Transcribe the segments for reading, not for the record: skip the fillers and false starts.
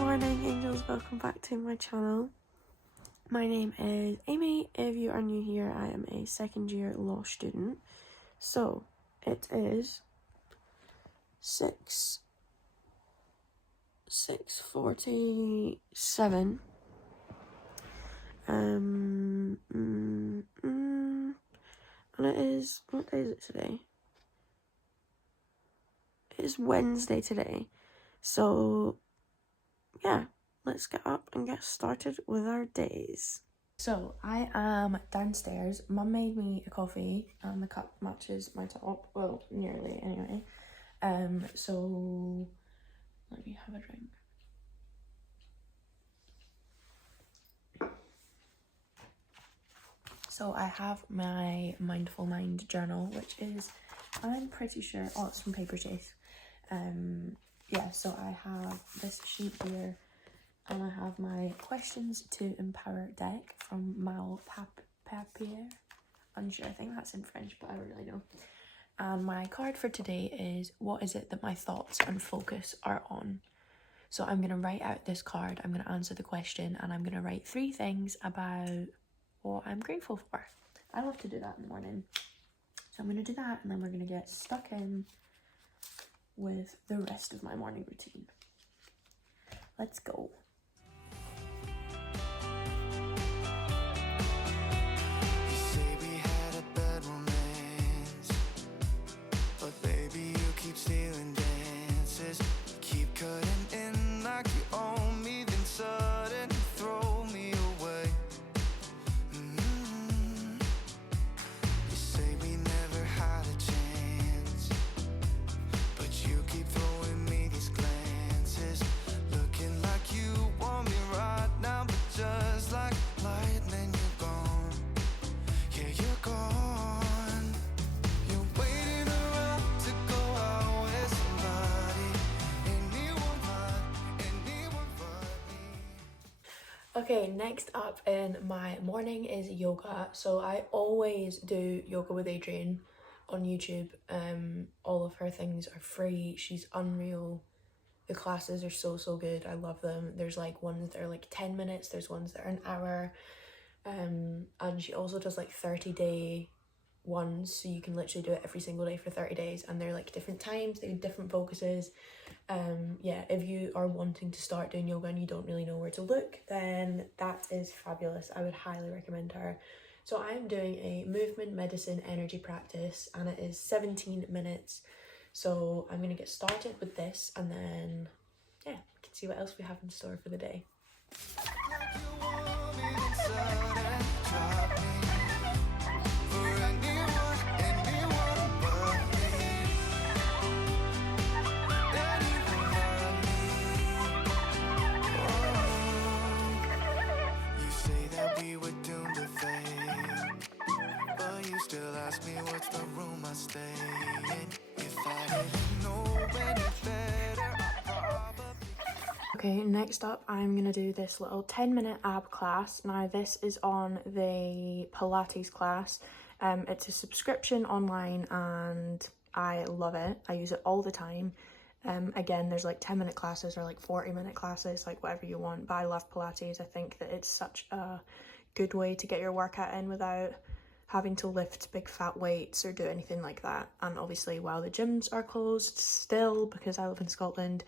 morning, angels. Welcome back to my channel. My name is Amy. If you are new here, I am a second year law student. So it is 6:47. And it is, what day is it today? It is Wednesday today. So yeah, let's get up and get started with our days. So I am downstairs. Mum made me a coffee and the cup matches my top. Well, nearly anyway. So let me have a drink. So I have my Mindful Mind journal, which is, I'm pretty sure, oh, it's from Paper Chase. Yeah, so I have this sheet here, and I have my Questions to Empower deck from Mal Papier. Unsure, I think that's in French, but I don't really know. And my card for today is, what is it that my thoughts and focus are on? So I'm going to write out this card, I'm going to answer the question, and I'm going to write 3 things about what I'm grateful for. I love to do that in the morning. So I'm going to do that, and then we're going to get stuck in with the rest of my morning routine. Let's go. Stealing dances, keep cutting in like you own me, then suddenly throw me away. You say we never had a chance, but you keep throwing me these glances, looking like you want me right now, but just like lightning, you're gone. Yeah, you're gone. Okay, next up in my morning is yoga. So I always do yoga with Adrian on YouTube. All of her things are free. She's unreal. The classes are so good. I love them. There's like ones that are like 10 minutes. There's ones that are an hour. And she also does like 30-day ones, so you can literally do it every single day for 30 days, and they're like different times, they have different focuses. Yeah, if you are wanting to start doing yoga and you don't really know where to look, then that is fabulous. I would highly recommend her. So I am doing a movement medicine energy practice, and it is 17 minutes. So I'm going to get started with this, and then yeah, we can see what else we have in store for the day. Okay, next up I'm going to do this little 10-minute ab class. Now this is on the Pilates Class. It's a subscription online and I love it. I use it all the time. Again, there's like 10-minute classes or like 40-minute classes, like whatever you want, but I love Pilates. I think that it's such a good way to get your workout in without having to lift big fat weights or do anything like that. And obviously while the gyms are closed still, because I live in Scotland,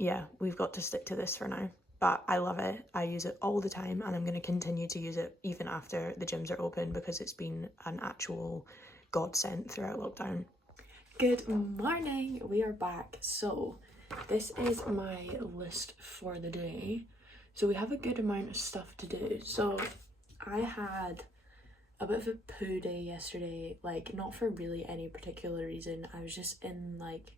yeah, we've got to stick to this for now, but I love it. I use it all the time, and I'm going to continue to use it even after the gyms are open, because it's been an actual godsend throughout lockdown. Good morning, we are back. So this is my list for the day. So we have a good amount of stuff to do. So I had a bit of a poo day yesterday, like not for really any particular reason. I was just in like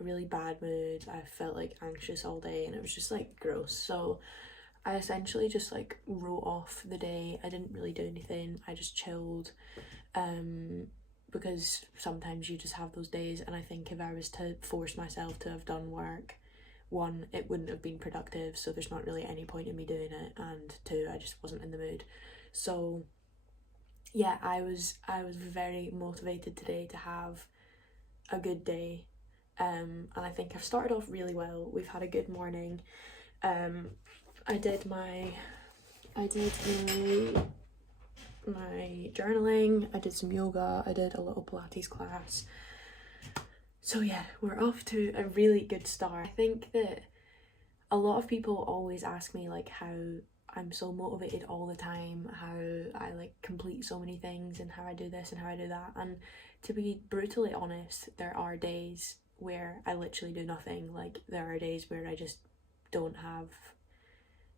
a really bad mood. I felt like anxious all day, and it was just like gross. So I essentially just like wrote off the day. I didn't really do anything. I just chilled, because sometimes you just have those days, and I think if I was to force myself to have done work, 1, it wouldn't have been productive, so there's not really any point in me doing it, and 2, I just wasn't in the mood. So yeah, I was very motivated today to have a good day. and I think I've started off really well. We've had a good morning. I did my journaling, I did some yoga, I did a little Pilates class. So yeah, we're off to a really good start. I think that a lot of people always ask me like how I'm so motivated all the time, how I like complete so many things and how I do this and how I do that. And to be brutally honest, there are days where I literally do nothing. Like there are days where I just don't have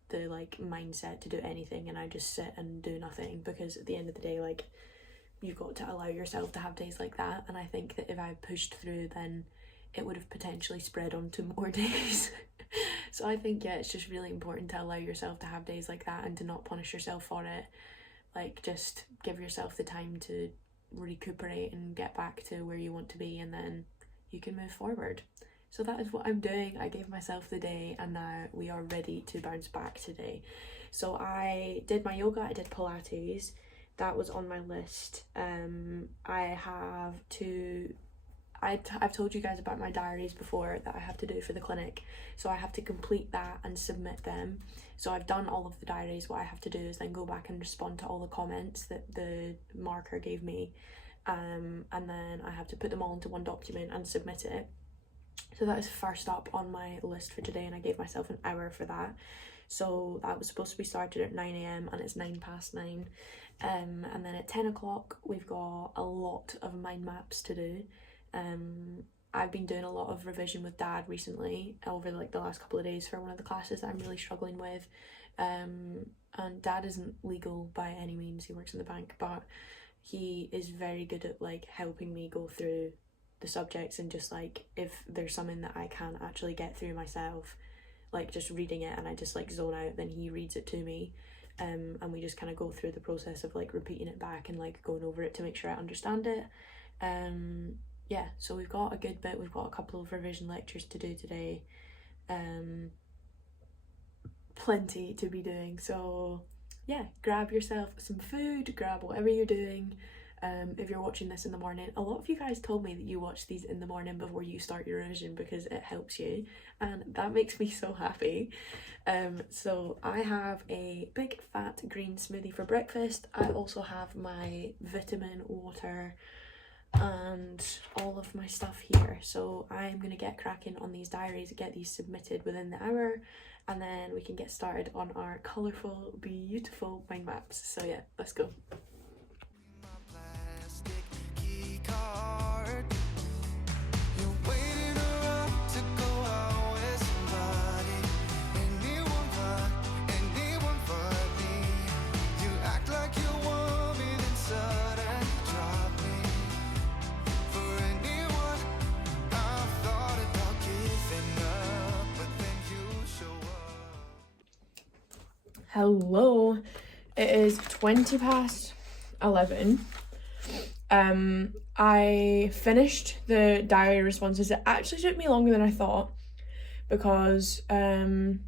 the like mindset to do anything and I just sit and do nothing, because at the end of the day, like, you've got to allow yourself to have days like that. And I think that if I pushed through, then it would have potentially spread onto more days. So I think, yeah, it's just really important to allow yourself to have days like that and to not punish yourself for it. Like, just give yourself the time to recuperate and get back to where you want to be, and then you can move forward. So that is what I'm doing. I gave myself the day and now we are ready to bounce back today. So I did my yoga, I did Pilates, that was on my list. I've told you guys about my diaries before that I have to do for the clinic, so I have to complete that and submit them. So I've done all of the diaries. What I have to do is then go back and respond to all the comments that the marker gave me, and then I have to put them all into one document and submit it. So that is first up on my list for today, and I gave myself an hour for that. So that was supposed to be started at 9 a.m. and it's 9:09. And then at 10 o'clock we've got a lot of mind maps to do. I've been doing a lot of revision with Dad recently over like the last couple of days for one of the classes that I'm really struggling with. And Dad isn't legal by any means, he works in the bank, but he is very good at like helping me go through the subjects, and just like if there's something that I can't actually get through myself, like just reading it and I just like zone out, then he reads it to me, and we just kind of go through the process of like repeating it back and like going over it to make sure I understand it. Yeah, so we've got a good bit. We've got a couple of revision lectures to do today, plenty to be doing. So yeah, grab yourself some food, grab whatever you're doing. If you're watching this in the morning, a lot of you guys told me that you watch these in the morning before you start your revision because it helps you, and that makes me so happy. So I have a big fat green smoothie for breakfast. I also have my vitamin water and all of my stuff here. So I'm gonna get cracking on these diaries, get these submitted within the hour, and then we can get started on our colourful, beautiful mind maps. So yeah, let's go. Hello, it is 11:20. I finished the diary responses. It actually took me longer than I thought because there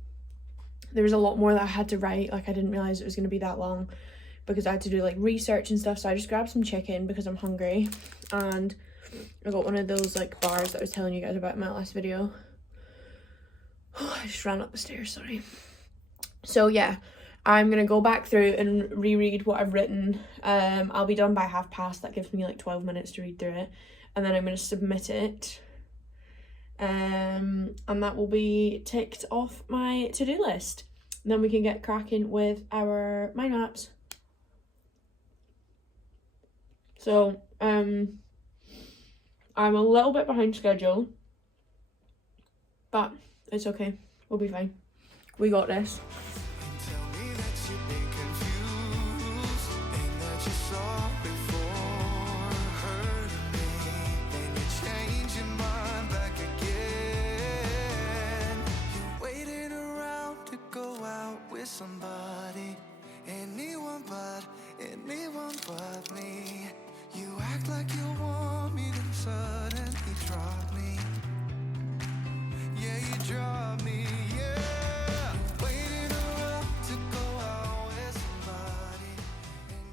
was a lot more that I had to write. Like, I didn't realise it was going to be that long because I had to do like research and stuff. So I just grabbed some chicken because I'm hungry, and I got one of those like bars that I was telling you guys about in my last video. I just ran up the stairs, sorry. So yeah, I'm gonna go back through and reread what I've written. I'll be done by past. That gives me like 12 minutes to read through it, and then I'm gonna submit it, and that will be ticked off my to-do list. And then we can get cracking with our mind maps. So I'm a little bit behind schedule, but it's okay, we'll be fine, we got this. Somebody, anyone but me. You act like you want me, then suddenly drop me. Yeah, you drop me, yeah. Waiting around to go out with somebody,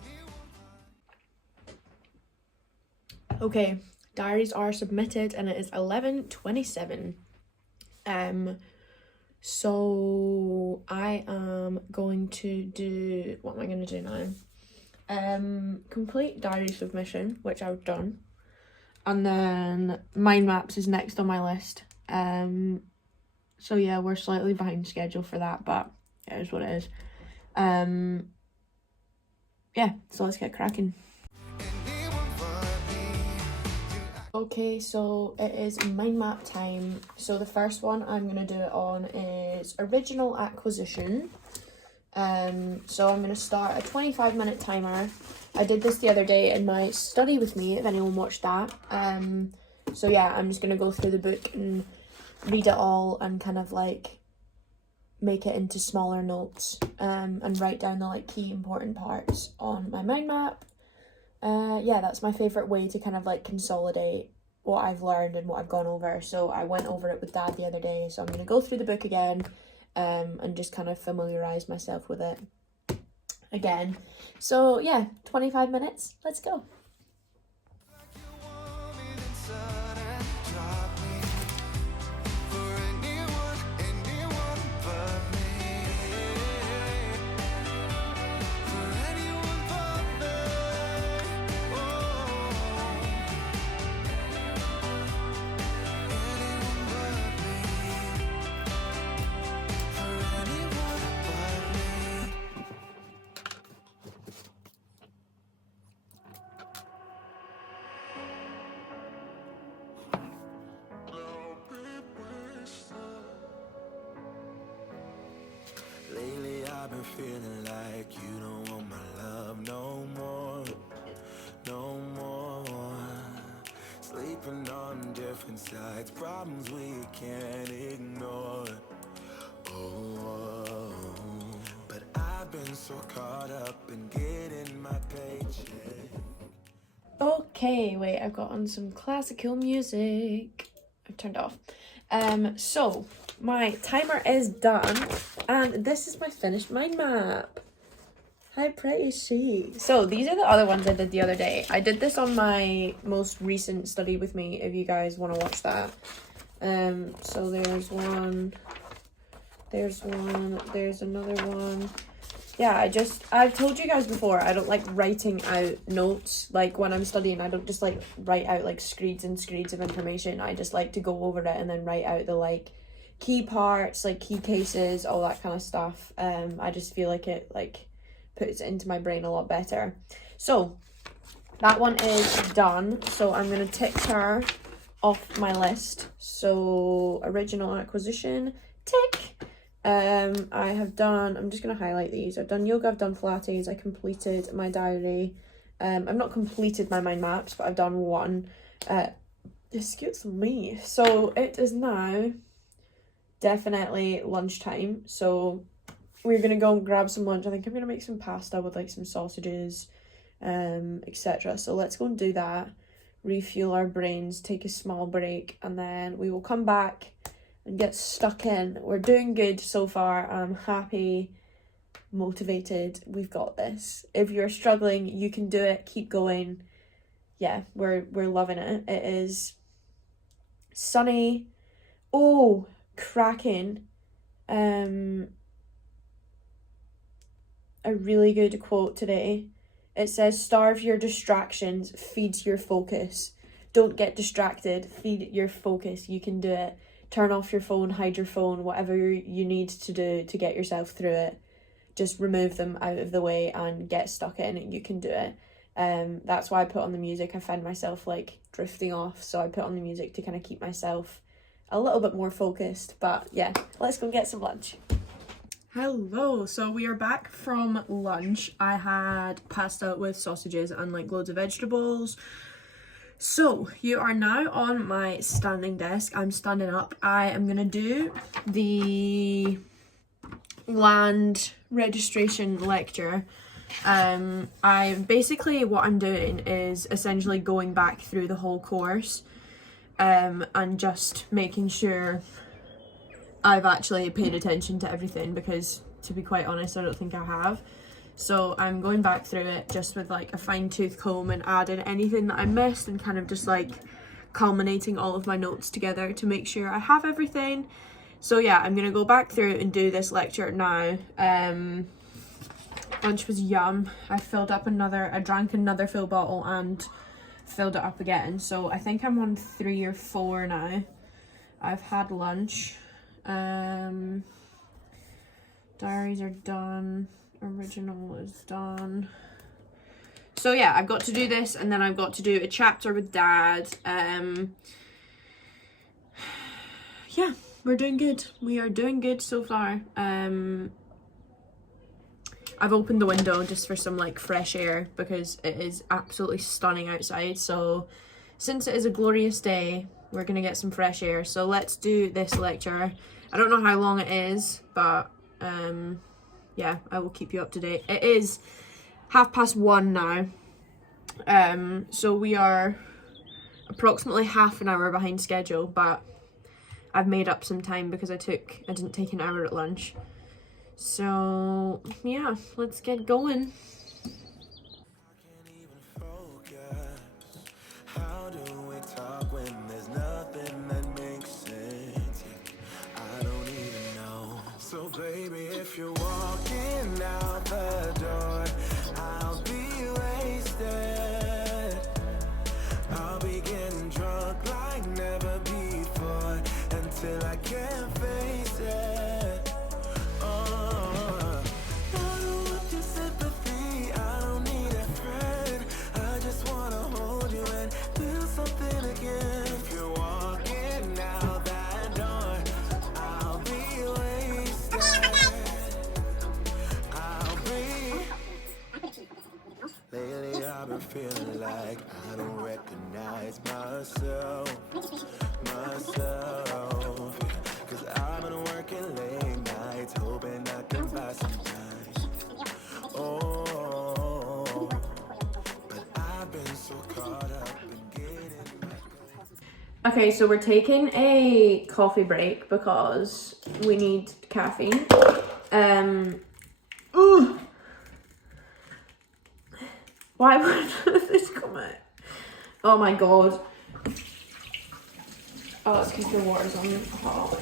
anyone but... Okay, diaries are submitted and it is 11:27. So I am going to do, what am I going to do now? Complete diary submission, which I've done, and then mind maps is next on my list. So yeah, we're slightly behind schedule for that, but it is what it is. Yeah, so let's get cracking. Okay, so it is mind map time. So the first one I'm going to do it on is original acquisition. So I'm going to start a 25-minute timer. I did this the other day in my study with me, if anyone watched that. So yeah, I'm just going to go through the book and read it all and kind of like make it into smaller notes, and write down the like key important parts on my mind map. Yeah, that's my favourite way to kind of like consolidate what I've learned and what I've gone over. So I went over it with Dad the other day, so I'm going to go through the book again, and just kind of familiarise myself with it again. So yeah, 25 minutes, let's go. Lately I've been feeling like you don't want my love no more, no more. Sleeping on different sides, problems we can't ignore. Oh, but I've been so caught up in getting my paycheck. Okay, wait, I've got on some classical music. I've turned off. So my timer is done, and this is my finished mind map. How pretty is she? So these are the other ones I did the other day. I did this on my most recent study with me, if you guys want to watch that. So there's one, there's another one. Yeah, I've told you guys before, I don't like writing out notes. Like when I'm studying, I don't just like write out like screeds and screeds of information. I just like to go over it and then write out the like key parts, like key cases, all that kind of stuff. I just feel like it like puts it into my brain a lot better. So that one is done. So I'm going to tick her off my list. So original acquisition, tick. I have done, I'm just going to highlight these. I've done yoga, I've done Pilates, I completed my diary. I've not completed my mind maps, but I've done one. Excuse me. So it is now definitely lunchtime. So we're going to go and grab some lunch. I think I'm going to make some pasta with like some sausages, etc. So let's go and do that, refuel our brains, take a small break, and then we will come back and get stuck in. We're doing good so far. I'm happy, motivated. We've got this. If you're struggling, you can do it. Keep going. Yeah, we're loving it. It is sunny. Oh, cracking. A really good quote today. It says, "Starve your distractions, feed your focus." Don't get distracted, feed your focus. You can do it. Turn off your phone, hide your phone, whatever you need to do to get yourself through it. Just remove them out of the way and get stuck in. You can do it. That's why I put on the music. I find myself like drifting off, so I put on the music to kind of keep myself a little bit more focused. But yeah, let's go get some lunch. Hello, so we are back from lunch. I had pasta with sausages and like loads of vegetables. So you are now on my standing desk. I'm standing up. I am gonna do the land registration lecture. What I'm doing is essentially going back through the whole course, and just making sure I've actually paid attention to everything, because to be quite honest, I don't think I have. So I'm going back through it just with like a fine-tooth comb and adding anything that I missed and kind of just like culminating all of my notes together to make sure I have everything. So yeah, I'm gonna go back through and do this lecture now. Lunch was yum. I drank another full bottle and filled it up again. So I think I'm on 3 or 4 now. I've had lunch. Diaries are done. Original is done. So yeah, I've got to do this, and then I've got to do a chapter with Dad. Yeah, we're doing good. We are doing good so far. I've opened the window just for some like fresh air because it is absolutely stunning outside. So since it is a glorious day, we're gonna get some fresh air. So let's do this lecture. I don't know how long it is, but yeah, I will keep you up to date. It is 1:30 now. So we are approximately half an hour behind schedule, but I've made up some time because I didn't take an hour at lunch. So yeah, let's get going. How do we talk when there's nothing that makes sense? I don't even know. So baby, if you're walking out the door, I'll be wasted. I'll be getting drunk like never before until I can't face it. I don't want your sympathy, I don't need a friend. I just wanna hold you and feel something again. If you're walking out that door, I'll be wasted. I'll be. Lately I've been feeling like I don't recognize myself. Cause I've been working late nights, hoping I can buy some time. Oh, but I've been so caught up in getting. Okay, so we're taking a coffee break because we need caffeine. Ooh. Why would this come out? Oh my god. Oh, it's because the water's on hot.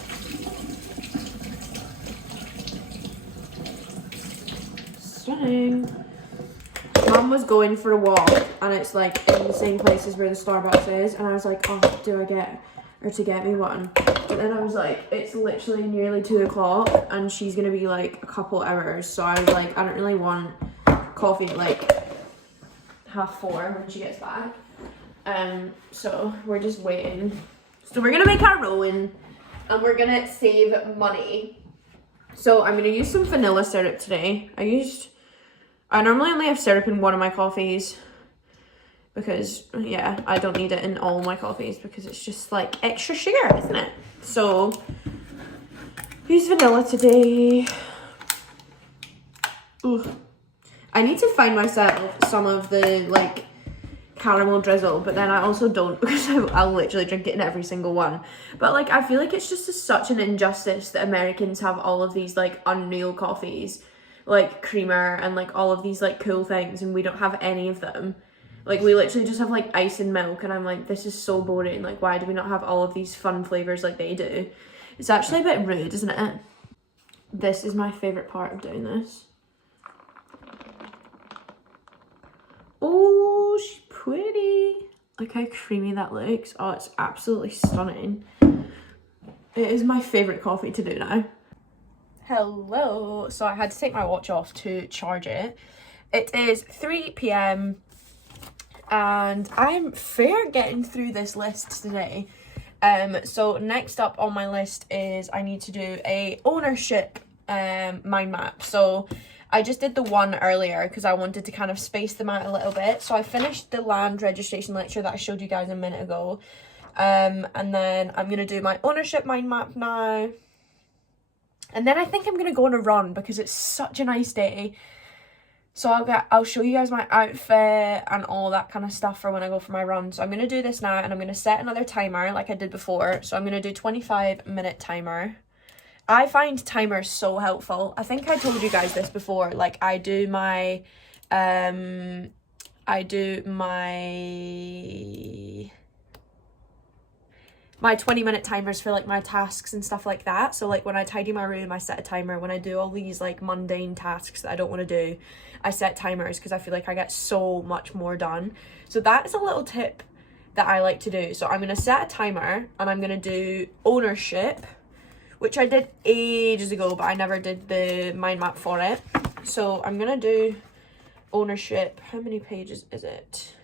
Stunning. Mum was going for a walk and it's like in the same places where the Starbucks is, and I was like, oh, do I get her to get me one? But then I was like, it's literally nearly 2 o'clock and she's gonna be like a couple hours, so I was like, I don't really want coffee at like 4:30 when she gets back. So we're just waiting. So we're gonna make our own and we're gonna save money. So I'm gonna use some vanilla syrup today. I normally only have syrup in one of my coffees because, yeah, I don't need it in all my coffees because it's just like extra sugar, isn't it? So use vanilla today. Ooh. I need to find myself some of the like caramel drizzle, but then I also don't because I'll literally drink it in every single one. But like, I feel like it's just such an injustice that Americans have all of these like unreal coffees, like creamer and like all of these like cool things, and we don't have any of them. Like, we literally just have like ice and milk, and I'm like, this is so boring. Like, why do we not have all of these fun flavors like they do? It's actually a bit rude, isn't it? This is my favorite part of doing this. Oh, she's pretty. Look how creamy that looks. Oh, it's absolutely stunning. It is my favorite coffee to do now. Hello. So I had to take my watch off to charge it. It is 3 p.m. and I'm fair getting through this list today. So next up on my list is I need to do a ownership mind map. So I just did the one earlier because I wanted to kind of space them out a little bit. So I finished the land registration lecture that I showed you guys a minute ago. And then I'm going to do my ownership mind map now. And then I think I'm going to go on a run because it's such a nice day. So I'll show you guys my outfit and all that kind of stuff for when I go for my run. So I'm going to do this now and I'm going to set another timer like I did before. So I'm going to do 25-minute timer. I find timers so helpful. I think I told you guys this before. Like, I do my my 20-minute timers for like my tasks and stuff like that. So like when I tidy my room, I set a timer. When I do all these like mundane tasks that I don't want to do, I set timers because I feel like I get so much more done. So that is a little tip that I like to do. So I'm going to set a timer and I'm going to do ownership, which I did ages ago, but I never did the mind map for it. So I'm going to do ownership. How many pages is it?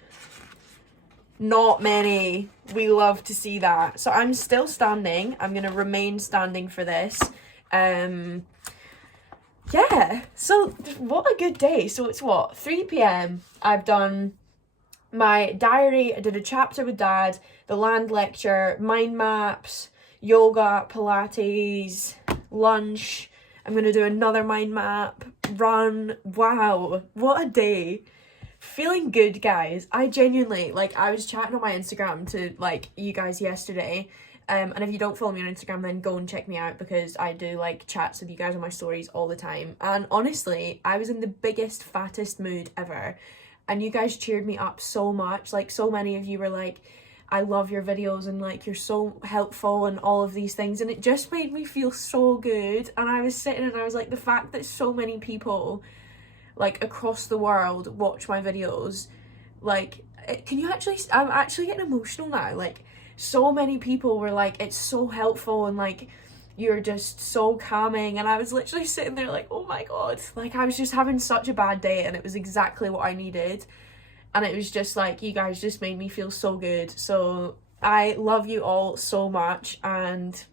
Not many. We love to see that. So I'm still standing. I'm going to remain standing for this. Yeah. So what a good day. So it's what? 3 p.m. I've done my diary. I did a chapter with Dad, the land lecture, mind maps, yoga, Pilates, lunch. I'm going to do another mind map, run. Wow. What a day. Feeling good, guys. I genuinely, like, I was chatting on my Instagram to, like, you guys yesterday, and if you don't follow me on Instagram, then go and check me out, because I do, like, chats with you guys on my stories all the time, and honestly, I was in the biggest, fattest mood ever, and you guys cheered me up so much. Like, so many of you were like, I love your videos, and, like, you're so helpful, and all of these things, and it just made me feel so good, and I was sitting and I was like, the fact that so many people, like, across the world watch my videos, like, can you actually, I'm actually getting emotional now. Like, so many people were like, it's so helpful, and like, you're just so calming, and I was literally sitting there like, oh my god, like, I was just having such a bad day, and it was exactly what I needed, and it was just like, you guys just made me feel so good. So I love you all so much, and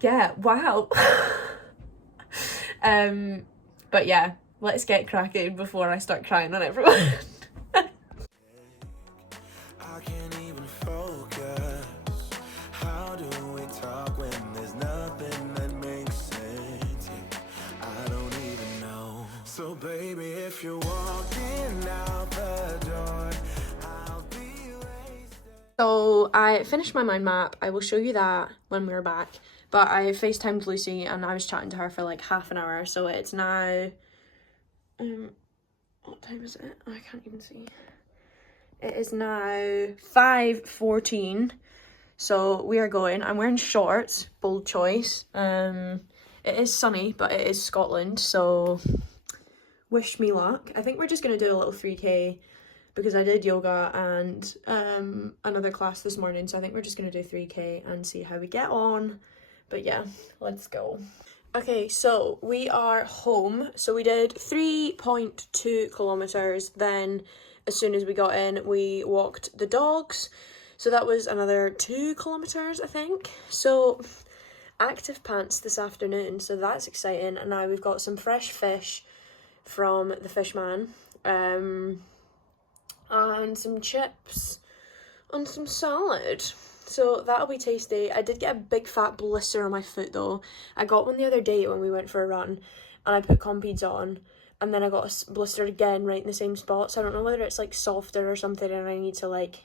yeah, wow. But yeah, let's get cracking before I start crying on everyone. I can't even focus. How do we talk when there's nothing that makes sense? Yeah, I don't even know. So baby, if you're walking out the door, I'll be wasted. So I finished my mind map. I will show you that when we're back. But I FaceTimed Lucy and I was chatting to her for like half an hour. So it's now, what time is it? I can't even see. It is now 5:14. So we are going. I'm wearing shorts, bold choice. It is sunny, but it is Scotland, so wish me luck. I think we're just gonna do a little 3K because I did yoga and another class this morning, so I think we're just gonna do 3K and see how we get on. But yeah, let's go. Okay, so we are home. So we did 3.2 kilometers. Then as soon as we got in, we walked the dogs. So that was another 2 kilometers, I think. So active pants this afternoon, so that's exciting. And now we've got some fresh fish from the fish man, and some chips and some salad. So that'll be tasty. I did get a big fat blister on my foot though. I got one the other day when we went for a run and I put Compeeds on, and then I got a blister again right in the same spot. So I don't know whether it's like softer or something and I need to like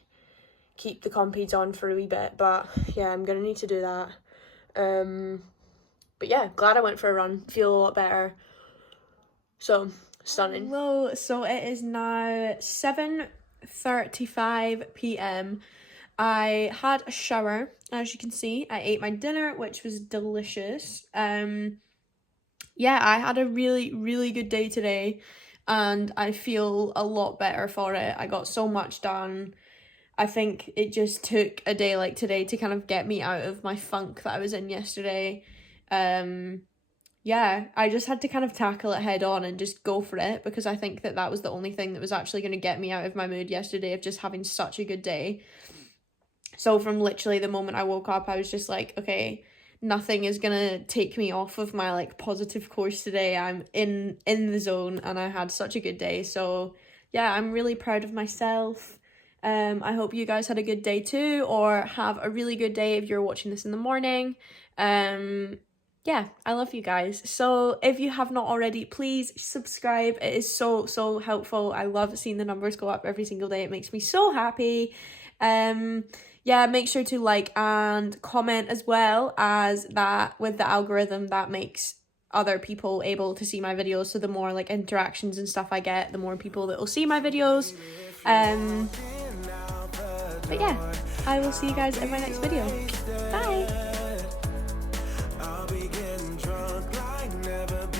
keep the Compeeds on for a wee bit, but yeah, I'm gonna need to do that. But yeah, glad I went for a run. Feel a lot better. So stunning. Hello, so it is now 7:35 p.m. I had a shower, as you can see. I ate my dinner, which was delicious. Yeah, I had a really, really good day today, and I feel a lot better for it. I got so much done. I think it just took a day like today to kind of get me out of my funk that I was in yesterday. Yeah, I just had to kind of tackle it head on and just go for it, because I think that that was the only thing that was actually going to get me out of my mood yesterday of just having such a good day. So from literally the moment I woke up, I was just like, okay, nothing is going to take me off of my like positive course today. I'm in the zone and I had such a good day. So yeah, I'm really proud of myself. I hope you guys had a good day too, or have a really good day if you're watching this in the morning. Yeah, I love you guys. So if you have not already, please subscribe. It is so, so helpful. I love seeing the numbers go up every single day. It makes me so happy. Yeah, make sure to like and comment as well, as that with the algorithm that makes other people able to see my videos. So the more like interactions and stuff I get, the more people that will see my videos. But yeah, I will see you guys in my next video. Bye!